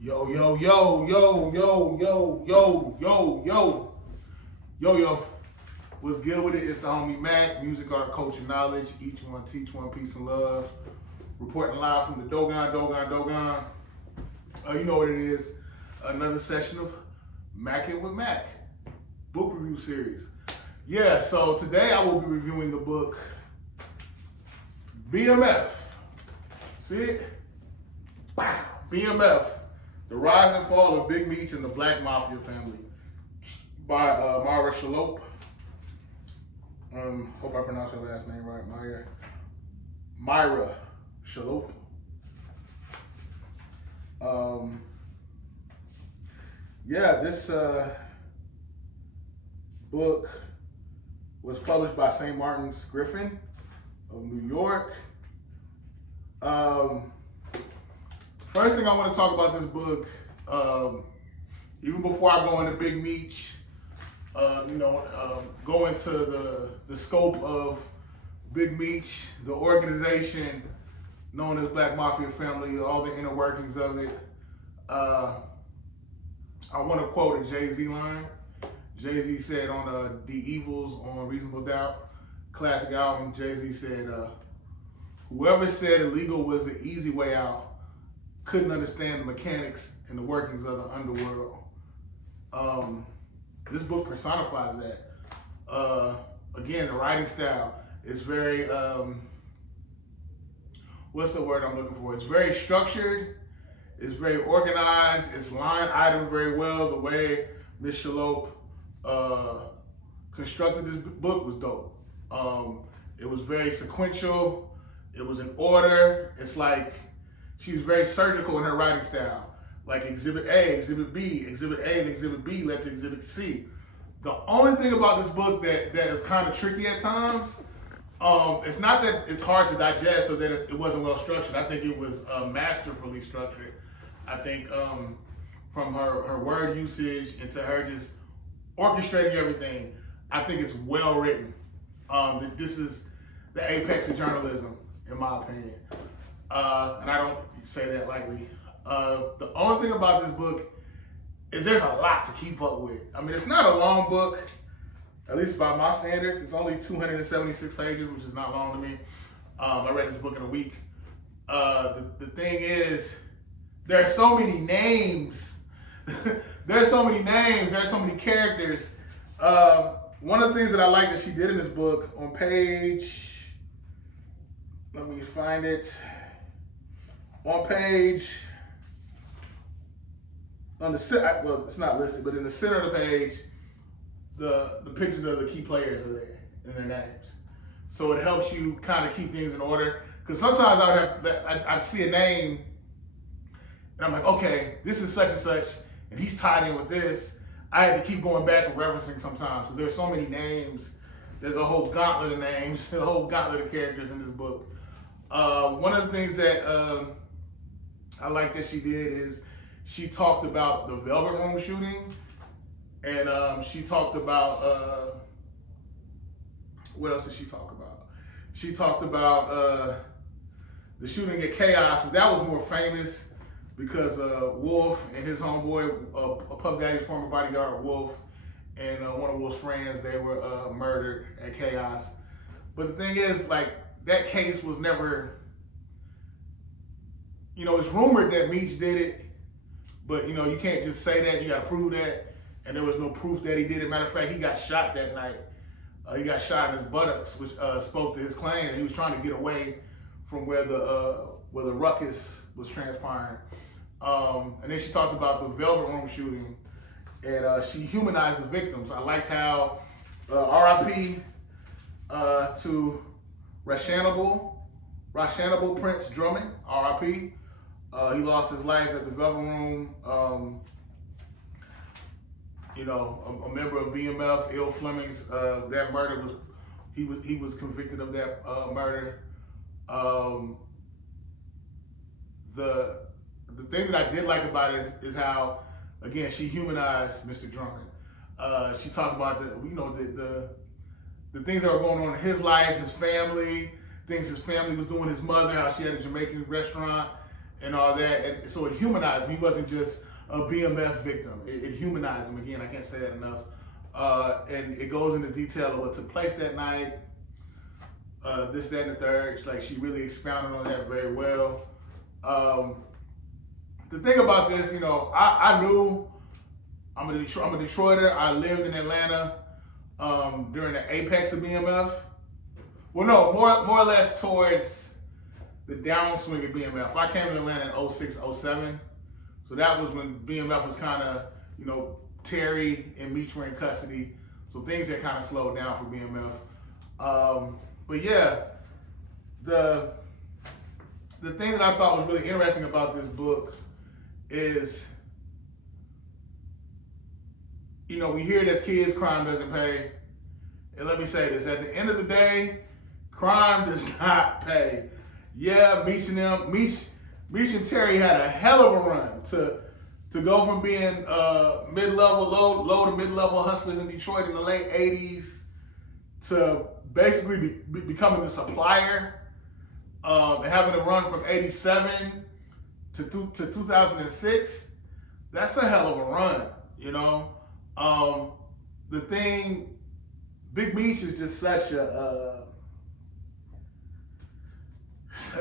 Yo, yo, yo, yo, yo, yo, yo, yo, yo, yo. What's good with it? It's the homie Mac, music, art, culture, knowledge. Each one teach one, peace and love. Reporting live from the Dogon. You know what it is. Another session of Mackin' with Mac, book review series. Yeah, so today I will be reviewing the book BMF. See it? Wow. BMF. The Rise and Fall of Big Meech and the Black Mafia Family by Myra Shalope. Hope I pronounced her last name right, Myra Shalope. This book was published by St. Martin's Griffin of New York. First thing I want to talk about this book, even before I go into Big Meech, go into the scope of Big Meech, the organization known as Black Mafia Family, all the inner workings of it. I want to quote a Jay-Z line. Jay-Z said on The Evils on Reasonable Doubt, classic album, Jay-Z said, whoever said illegal was the easy way out couldn't understand the mechanics and the workings of the underworld. This book personifies that. Again, the writing style is very, what's the word I'm looking for? It's very structured, it's very organized, it's line item very well. The way Ms. Shalope constructed this book was dope. It was very sequential, it was in order. It's like she was very surgical in her writing style. Like Exhibit A, Exhibit B, Exhibit A and Exhibit B led to Exhibit C. The only thing about this book that is kind of tricky at times, it's not that it's hard to digest or that it wasn't well structured. I think it was masterfully structured. I think from her word usage into her just orchestrating everything, I think it's well written. This is the apex of journalism, in my opinion. And I don't say that lightly. The only thing about this book is there's a lot to keep up with. I mean, it's not a long book, at least by my standards. It's only 276 pages, which is not long to me. I read this book in a week. The thing is, there are so many names. There's so many characters. One of the things that I like that she did in this book on page, let me find it. On page, well, it's not listed, but in the center of the page, the pictures of the key players are there and their names. So it helps you kind of keep things in order. Because sometimes I'd see a name and I'm like, okay, this is such and such, and he's tied in with this. I had to keep going back and referencing sometimes because there's so many names. There's a whole gauntlet of names, a whole gauntlet of characters in this book. One of the things that I like that she did is she talked about the Velvet Room shooting, and she talked about, what else did she talk about? She talked about the shooting at Chaos, but that was more famous because Wolf and his homeboy, Puff Daddy's former bodyguard, Wolf, and one of Wolf's friends, they were murdered at Chaos. But the thing is, like, that case was never, it's rumored that Meech did it, but you can't just say that, you gotta prove that, and there was no proof that he did it. Matter of fact, he got shot that night. He got shot in his buttocks, which spoke to his claim that he was trying to get away from where the ruckus was transpiring. And then she talked about the Velvet Room shooting, and she humanized the victims. I liked how R.I.P. To Rashanable Prince Drummond, R.I.P. He lost his life at the Velvet Room. A member of BMF, Il Fleming's, that murder was, he was convicted of that murder. The thing that I did like about it is how, again, she humanized Mr. Drummond. She talked about the things that were going on in his life, his family, things his family was doing, his mother, how she had a Jamaican restaurant, and all that. And so it humanized him. He wasn't just a BMF victim. It humanized him. Again, I can't say that enough. And it goes into detail of what took place that night, this, that, and the third. It's like she really expounded on that very well. The thing about this, you know, I knew I'm a Detroiter. I lived in Atlanta during the apex of BMF. Well, no, more or less towards the downswing of BMF. I came to Atlanta in 06, 07. So that was when BMF was kind of, you know, Terry and Meech were in custody. So things had kind of slowed down for BMF. But yeah, the thing that I thought was really interesting about this book is, you know, we hear it as kids, crime doesn't pay. And let me say this, at the end of the day, crime does not pay. Yeah, Meech and Terry had a hell of a run to go from being mid-level, low to mid-level hustlers in Detroit in the late 80s to basically becoming the supplier and having to run from 87 to 2006. That's a hell of a run, you know. The thing, Big Meech is just such a,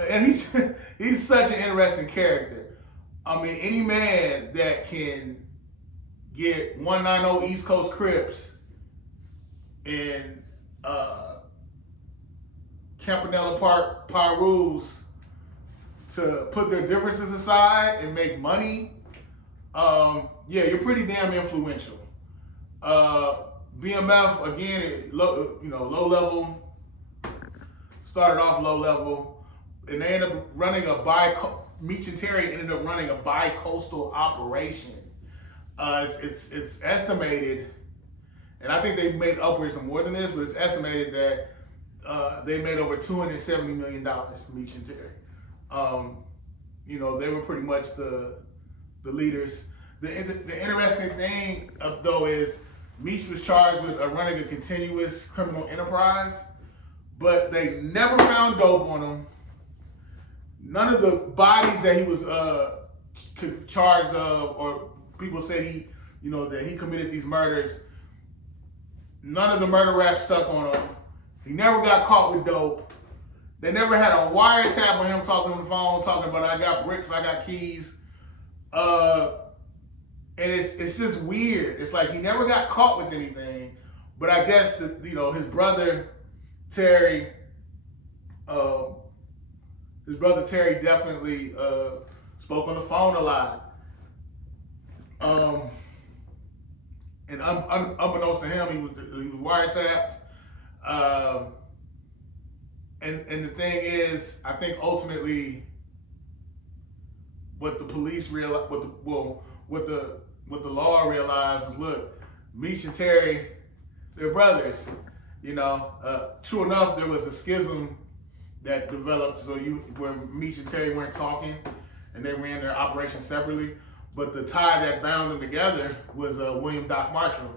and he's such an interesting character. I mean, any man that can get 190 East Coast Crips and Campanella Park Pyrus to put their differences aside and make money, yeah, you're pretty damn influential. BMF, again, low level, started off low level, and they ended up running Meech and Terry ended up running a bi-coastal operation. It's estimated, and I think they made upwards of more than this, but it's estimated that they made over $270 million, Meech and Terry. You know, they were pretty much the leaders. The interesting thing, though, is Meech was charged with running a continuous criminal enterprise, but they never found dope on him. None of the bodies that he was charged of, or people said that he committed these murders, none of the murder raps stuck on him. He never got caught with dope. They never had a wiretap on him talking on the phone, talking about, I got bricks, I got keys. And it's just weird. It's like he never got caught with anything, but I guess his brother Terry, definitely spoke on the phone a lot. And unbeknownst to him, he was wiretapped. And the thing is, I think ultimately, what the police realized, what the law realized was, look, Meech and Terry, they're brothers. You know, true enough, there was a schism that developed where Meech and Terry weren't talking, and they ran their operation separately. But the tie that bound them together was William Doc Marshall.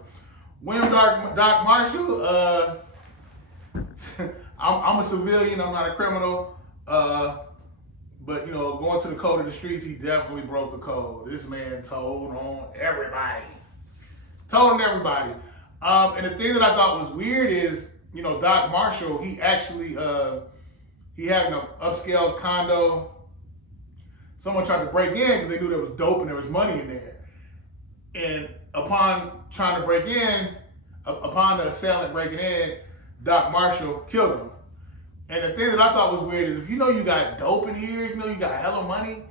Doc Marshall. I'm a civilian. I'm not a criminal. But going to the code of the streets, he definitely broke the code. This man told on everybody. And the thing that I thought was weird is, Doc Marshall, he actually he had an upscale condo. Someone tried to break in because they knew there was dope and there was money in there. And upon trying to break in, upon the assailant breaking in, Doc Marshall killed him. And the thing that I thought was weird is, if you got dope in here, you got hella money,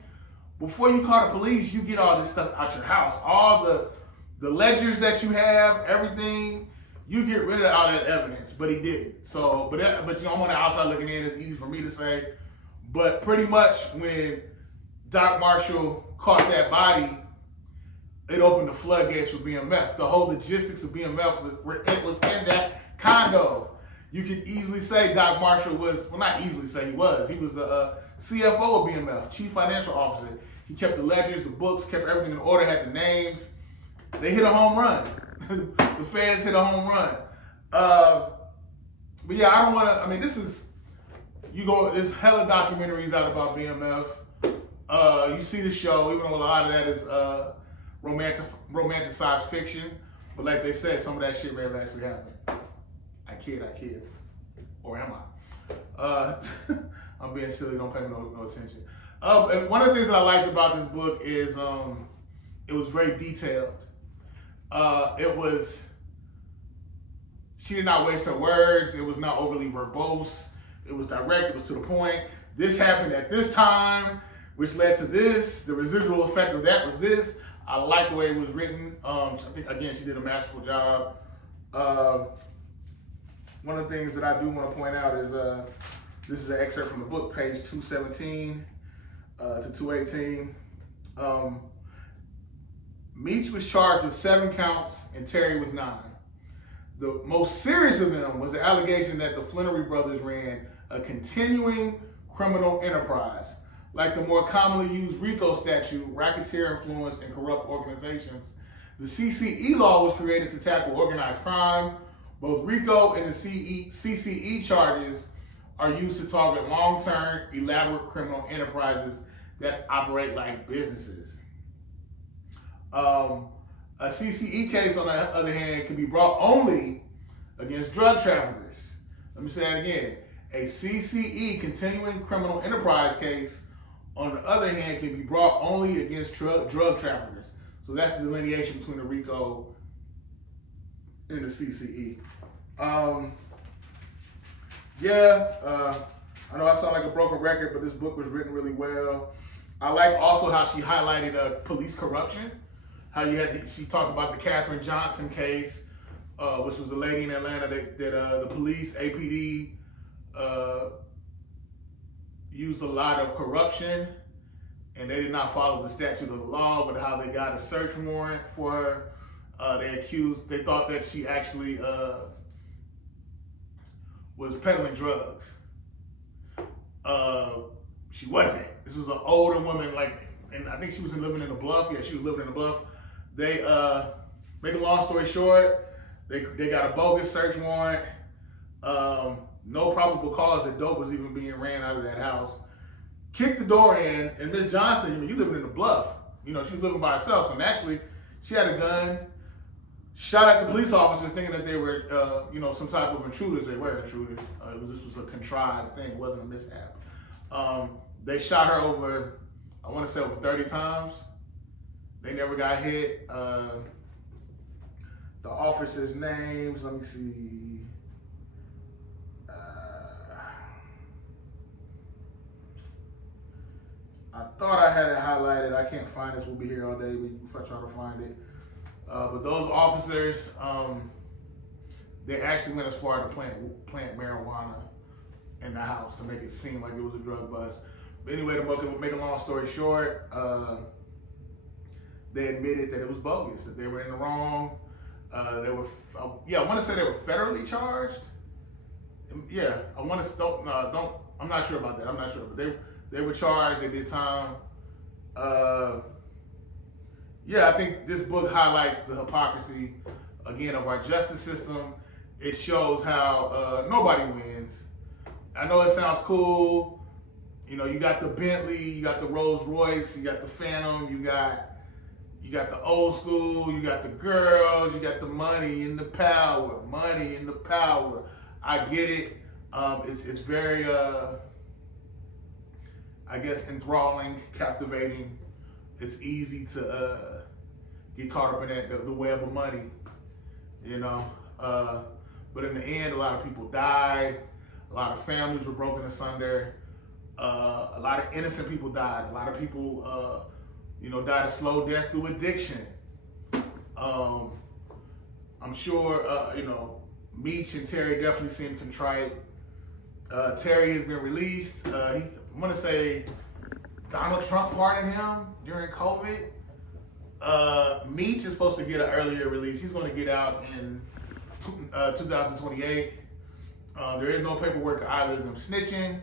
before you call the police, you get all this stuff out your house. All the ledgers that you have, everything, you get rid of all that evidence. But he didn't. So, but I'm on the outside looking in. It's easy for me to say. But pretty much when Doc Marshall caught that body, it opened the floodgates for BMF. The whole logistics of BMF was in that condo. You can easily say Doc Marshall was, well, not easily say he was the CFO of BMF, Chief Financial Officer. He kept the ledgers, the books, kept everything in order, had the names. They hit a home run. The feds hit a home run. But yeah, there's hella documentaries out about BMF. You see the show, even though a lot of that is romanticized fiction, but like they said, some of that shit may have actually happened. I kid. Or am I? I'm being silly, don't pay me no attention. And one of the things that I liked about this book is it was very detailed. She did not waste her words. It was not overly verbose. It was direct. It was to the point. This happened at this time, which led to this. The residual effect of that was this. I like the way it was written. I think, again, she did a masterful job. One of the things that I do want to point out is this is an excerpt from the book, page 217 to 218. Meech was charged with 7 counts and Terry with 9. The most serious of them was the allegation that the Flannery brothers ran a continuing criminal enterprise. Like the more commonly used RICO statute, racketeer influence and corrupt organizations, the CCE law was created to tackle organized crime. Both RICO and the CCE charges are used to target long-term, elaborate criminal enterprises that operate like businesses. A CCE case, on the other hand, can be brought only against drug traffickers. Let me say that again. A CCE, continuing criminal enterprise case, on the other hand, can be brought only against drug traffickers. So that's the delineation between the RICO and the CCE. I know I sound like a broken record, but this book was written really well. I like also how she highlighted police corruption. How she talked about the Katherine Johnson case, which was a lady in Atlanta that the police, APD, used a lot of corruption, and they did not follow the statute of the law, but how they got a search warrant for her. They thought that she actually was peddling drugs. She wasn't. This was an older woman, and I think she was living in the Bluff. Yeah, she was living in the Bluff. They, make a long story short, they got a bogus search warrant. No probable cause that dope was even being ran out of that house. Kicked the door in, and Miss Johnson, you living in the Bluff. She was living by herself, so naturally, she had a gun, shot at the police officers thinking that they were, some type of intruders. They were intruders. This was a contrived thing. It wasn't a mishap. They shot her over, I want to say over 30 times. They never got hit. The officers' names, let me see. I thought I had it highlighted. I can't find this. We'll be here all day if I try to find it. But those officers, they actually went as far to plant marijuana in the house to make it seem like it was a drug bust. But anyway, to make a long story short, they admitted that it was bogus, that they were in the wrong. I want to say they were federally charged. Yeah, I'm not sure about that. I'm not sure, but they were charged. They did time. I think this book highlights the hypocrisy again of our justice system. It shows how nobody wins. I know it sounds cool. You got the Bentley, you got the Rolls Royce, you got the Phantom, you got the old school, you got the girls, you got the money and the power. I get it. It's very, enthralling, captivating. It's easy to get caught up in the web of money, But in the end, a lot of people died. A lot of families were broken asunder. A lot of innocent people died. A lot of people, died a slow death through addiction. I'm sure, Meech and Terry definitely seem contrite. Terry has been released. I want to say Donald Trump pardoned him during COVID. Meech is supposed to get an earlier release. He's going to get out in 2028. There is no paperwork of either of them snitching,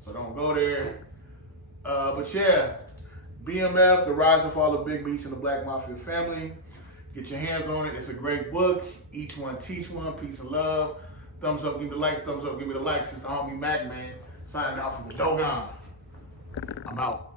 so don't go there. BMF, The Rise and Fall of Big Meech and the Black Mafia Family. Get your hands on it. It's a great book. Each one teach one. Peace and love. Thumbs up, give me the likes. Thumbs up, give me the likes. It's the homie Mac, man. Signing out from the Dogon. I'm out.